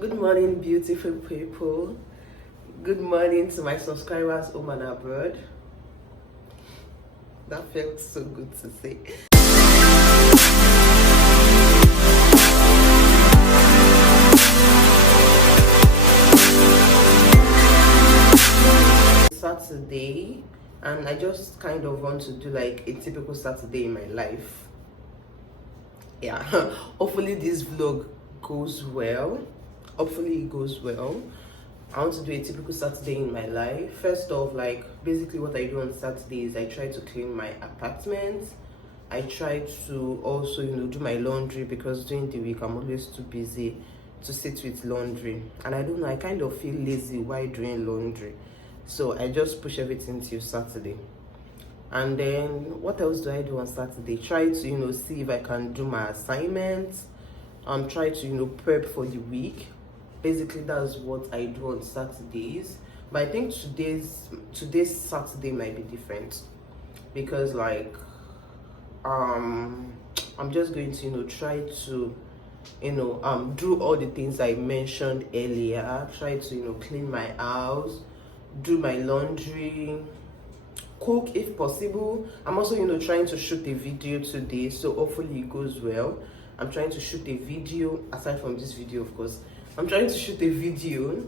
Good morning, beautiful people. Good morning to my subscribers home and abroad. That felt so good to say. Saturday, and I just kind of want to do like a typical Saturday in my life. Yeah, hopefully this vlog goes well. Hopefully it goes well. I want to do a typical Saturday in my life. First off, like basically what I do on Saturdays, I try to clean my apartment. I try to also, do my laundry because during the week I'm always too busy to sit with laundry. And I don't know, I kind of feel lazy while doing laundry. So I just push everything till Saturday. And then what else do I do on Saturday? Try to, see if I can do my assignments. Try to, prep for the week. Basically that's what I do on Saturdays. But I think today's Saturday might be different because like I'm just going to try to do all the things I mentioned earlier. Try to clean my house, do my laundry, cook if possible. I'm also trying to shoot a video today, so hopefully it goes well. I'm trying to shoot a video aside from this video, of course. I'm trying to shoot a video,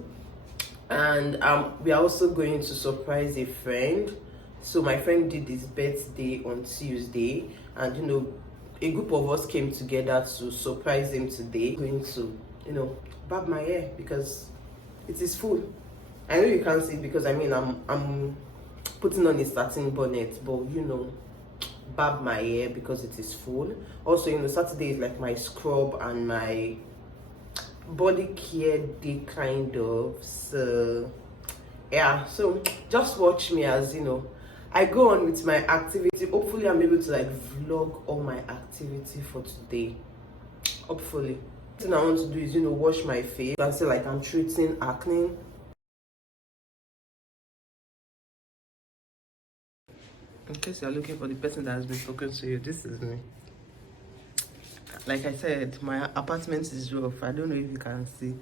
and we are also going to surprise a friend. So my friend did his birthday on Tuesday, and a group of us came together to surprise him today. I'm going to barb my hair because it is full. I know you can't see it because I'm putting on a satin bonnet, but barb my hair because it is full. Also, Saturday is like my scrub and my body care day kind of. So yeah, so just watch me as I go on with my activity. Hopefully I'm able to like vlog all my activity for today. Hopefully. The thing I want to do is wash my face. You can say like I'm treating acne. In case you're looking for the person that has been talking to you, this is me. Like I said, my apartment is rough. I don't know if you can see.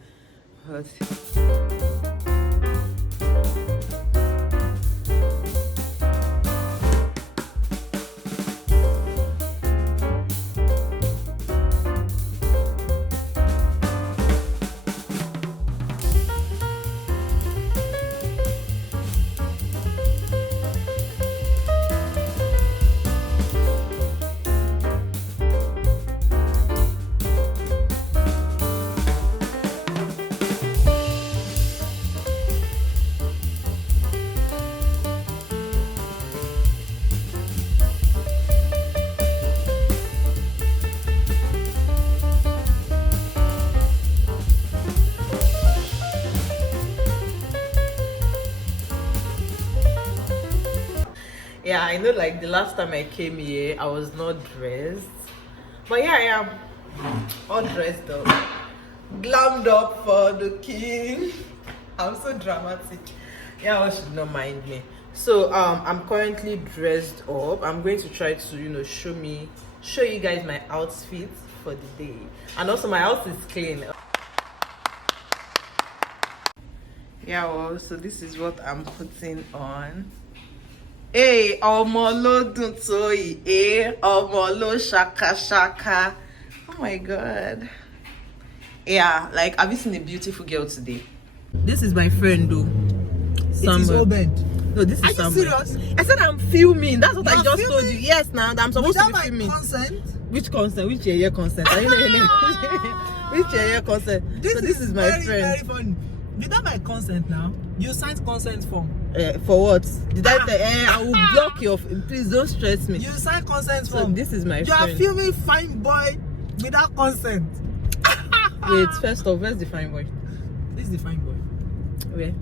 But yeah, I know like the last time I came here, I was not dressed. But yeah, I am all dressed up. Glammed up for the king. I'm so dramatic. Yeah, I should not mind me. So I'm currently dressed up. I'm going to try to show you guys my outfit for the day. And also my house is clean. Yeah, well, so this is what I'm putting on. Hey, ọmọ ló dùn tó yìí, ọmọ ló shaka shaka. Oh my god. Yeah, like have you seen a beautiful girl today? This is my friend though. It is Obed. No, this is Are you serious? I said I'm filming. That's what I just filming? told you. Yes, now I'm supposed to be filming. Consent? Which consent? Which year consent? Are you know which year consent? This is my friend. Very funny. Without my consent now, you signed consent form. For what? Did I say? I will block your. Please don't stress me. You signed consent So form. this is my You friend. are filming fine boy without consent. Wait, first off, where's the fine boy? This is the fine boy. Where?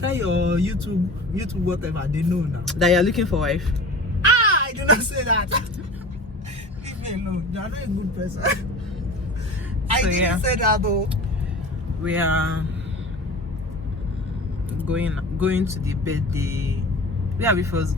Tell your YouTube whatever, they know now. That you're looking for wife? I do not say that. Leave me alone. You are not a good person. I didn't say that though. We are going to the birthday. Where are we first?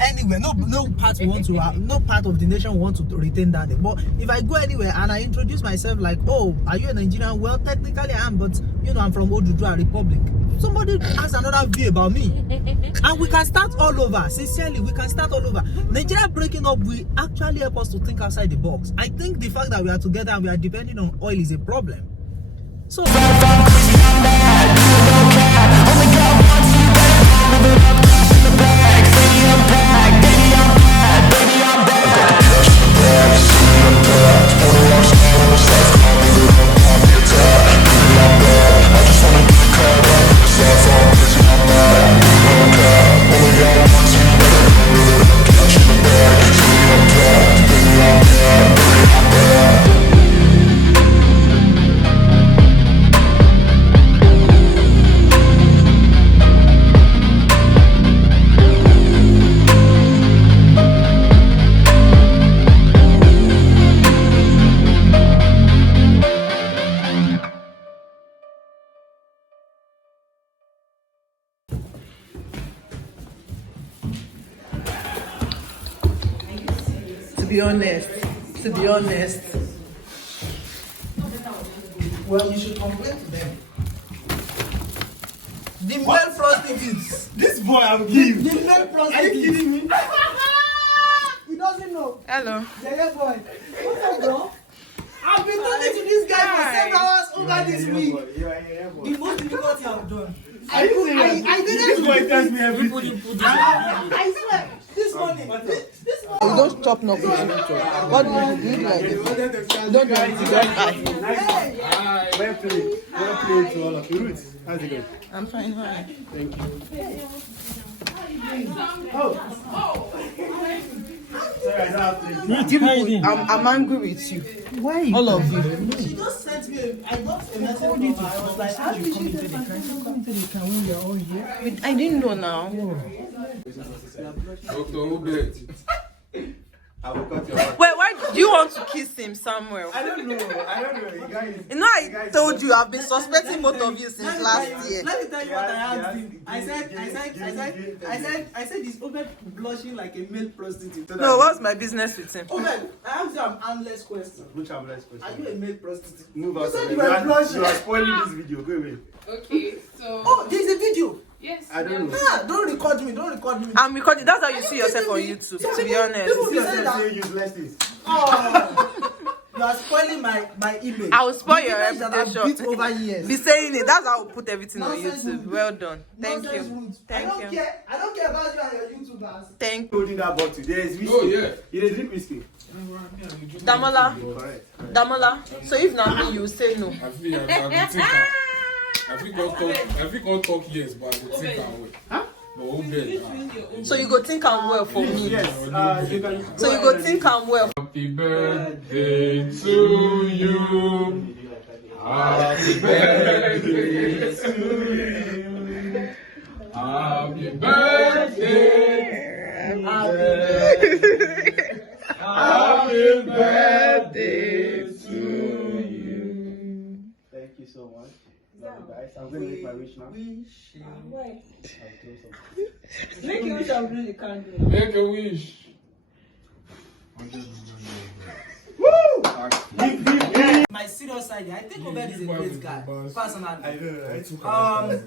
anywhere, no part want to no part of the nation want to retain that name. But if I go anywhere and I introduce myself like, oh, are you a Nigerian? Well, technically I am, but I'm from Oduduwa Republic. Somebody has another view about me, and we can start all over. Sincerely, we can start all over. Nigeria breaking up will actually help us to think outside the box. I think the fact that we are together and we are depending on oil is a problem. So to be honest, well, you should complain to them. The male prostitutes. This boy, I'm giving. The male prostitutes. Are you kidding me? He doesn't know. Hello. Yeah, boy. What's up, bro? I've been talking to this guy for 7 hours over this week. The most difficult you have done. Are you serious? I didn't. This boy tells me everything. I swear. This morning. You don't chop nothing. What do you do like this? You don't do anything. Well played to all of you. Ruth, how's it going? I'm fine. Hi. Thank you. I'm angry with you. Why? All of you. She just sent me. I got a message from her. I was like, how did you come into the car? You come into the car when we are all here. I didn't know now. Dr. Obed. I will cut your Wait, why do you want to kiss him, Samuel? I don't know. You guys. You know, I told you I've been suspecting both of you since last year. Let me tell you what I asked him. I said, is Obed blushing like a male prostitute? No, what's my business with him? Obed, I asked you an harmless question. Which harmless question? Are you a male prostitute? Move You out. said you were blushing. You are spoiling this video. Go away. Okay, so Oh, there's a video. yes, I don't know. Don't record me. Don't record me. I'm recording. That's how you see yourself on YouTube, to be honest. People You say say that. useless things. Oh, you are spoiling my image. I will spoil your The image that I've built reputation. over years. Be saying it. That's how I'll put everything on Nonsense YouTube. rude. Well done. Thank Nonsense you. rude. Thank I don't you. care. I don't care about you and your YouTubers. Thank Holding that bottle. There is whiskey. Oh, yeah. You did drink whiskey. Damola. Correct. Damola. So if not me, you say no. I think I'll talk yes, but I will think I'm well. Huh? But Obed. So you go think I'm well for me. Yes. You can. So you go think I'm well. Happy birthday to you. Happy birthday to you. Happy birthday. Happy birthday to you. Thank you so much. Love you guys. I'm going to make my wish now. Make a wish and blow the candle. Make a wish. My serious side, I think Obed is a great guy. Personally. I know,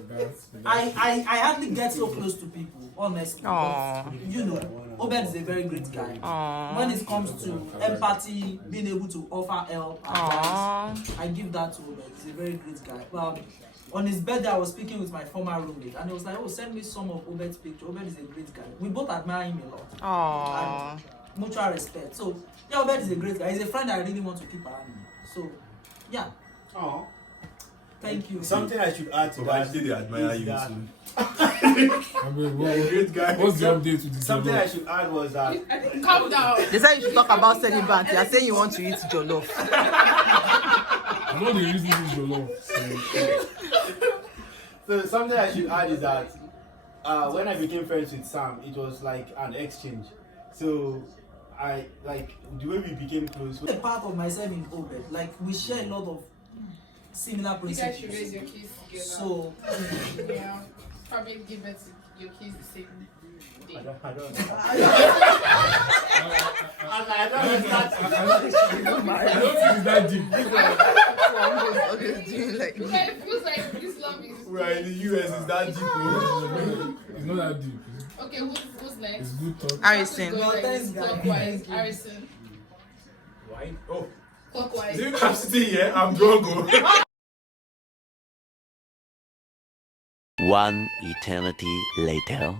I hardly get so close to people, honestly. Aww. You know, Obed is a very great guy. Aww. When it comes to empathy, being able to offer help, advice, I give that to Obed. He's a very great guy. On his birthday, I was speaking with my former roommate, and he was like, "Oh, send me some of Obed's pictures. Obed is a great guy. We both admire him a lot. Aww. And mutual respect. So, yeah, Obed is a great guy. He's a friend I really want to keep around me. So, yeah, Oh. thank you. Something I should add to that. They admire is you that- too. Great guy. What's the update to this? Something I should add was that. I think calm down. They said you should talk about celibacy. You are saying you want to eat jollof. I'm not the reason this is your love. So something I should add is that when I became friends with Sam, it was like an exchange. So I like the way we became close. A part of myself in Obed, like we share a lot of similar You guys should raise principles. your kids together. So, yeah, probably give birth to your kids the same I don't understand. I don't understand. I don't think it's that deep. Okay, doing like Because it feels like Islam is. We are in the US, is that deep? Oh? It's not that deep. Okay, who's next? It's good talk. Harrison. Go like this, clockwise. Harrison. Why? Oh, Clockwise. I'm sitting here, I'm drunk. One eternity later.